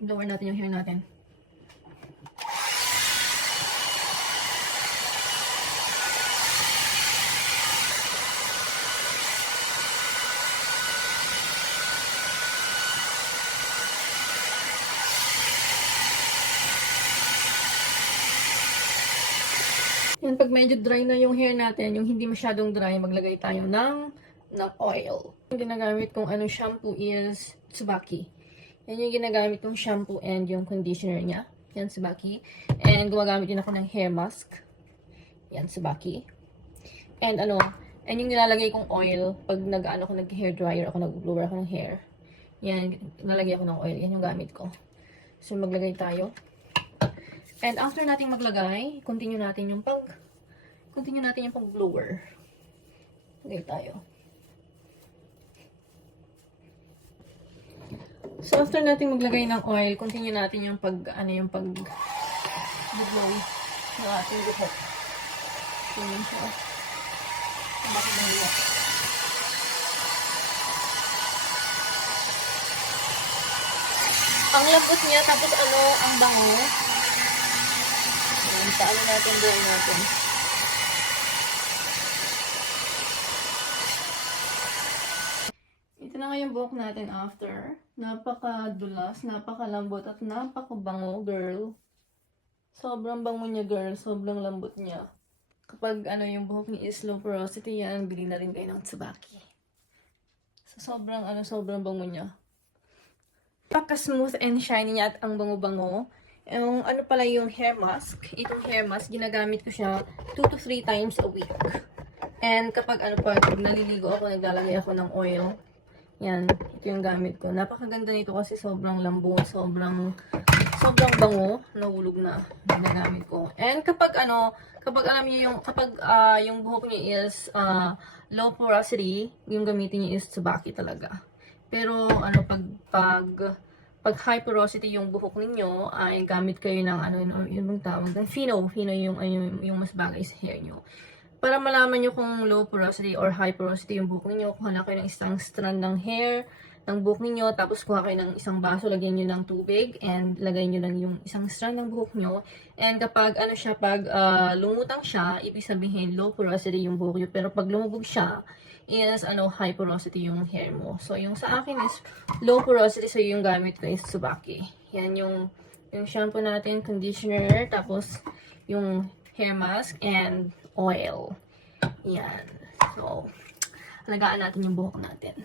blower natin yung hair natin. Yan, pag medyo dry na yung hair natin, yung hindi masyadong dry, maglagay tayo ng oil. Yung ginagamit kong shampoo is Tsubaki. Yan yung ginagamit kong shampoo and yung conditioner niya. Yan, Tsubaki. And gumagamit din ako ng hair mask. Yan, Tsubaki. And yung nilalagay kong oil, pag nag-hair dryer ako, nag-blower ako ng hair. Yan, nalagay ako ng oil. Yan yung gamit ko. So, maglagay tayo. And after nating maglagay, continue natin yung pag-blower. Lagay tayo. So, after nating maglagay ng oil, continue natin yung pag-blow ng ating buhok. Tingnan siya. Bakit ang buhok? Ang lambot niya, tapos ang bango. Paano natin gawin natin? Ito na nga yung buhok natin after. Napakadulas, napakalambot at napakabango, girl. Sobrang bango niya, girl. Sobrang lambot niya. Kapag yung buhok niya is low porosity, yan, bili na rin kayo ng Tsubaki. So, sobrang bango niya. Napaka-smooth and shiny niya at ang bango-bango. Yung pala yung hair mask. Itong hair mask, ginagamit ko siya 2 to 3 times a week. And kapag pag naliligo ako, naglalagay ako ng oil. Yan, ito yung gamit ko. Napakaganda nito kasi sobrang lambot, sobrang bango, nahulog na ginagamit ko. And kapag alam niyo yung buhok niya is low porosity, yung gamitin niyo is Tsubaki talaga. Pero pag high porosity yung buhok ninyo, ay gamit kayo ng yung tawag ng Fino yung mas bagay sa hair nyo. Para malaman nyo kung low porosity or high porosity yung buhok ninyo, kuha kayo ng isang strand ng hair ng buhok ninyo, tapos kuha kayo ng isang baso, lagyan nyo ng tubig, and lagay nyo lang yung isang strand ng buhok nyo. And kapag pag lumutang siya, ibig sabihin low porosity yung buhok nyo. Pero pag lumubog siya, is high porosity yung hair mo. So, yung sa akin is low porosity. So, yung gamit ko is Tsubaki. Yan yung shampoo natin, conditioner, tapos yung hair mask, and oil. Yan. So, alagaan natin yung buhok natin.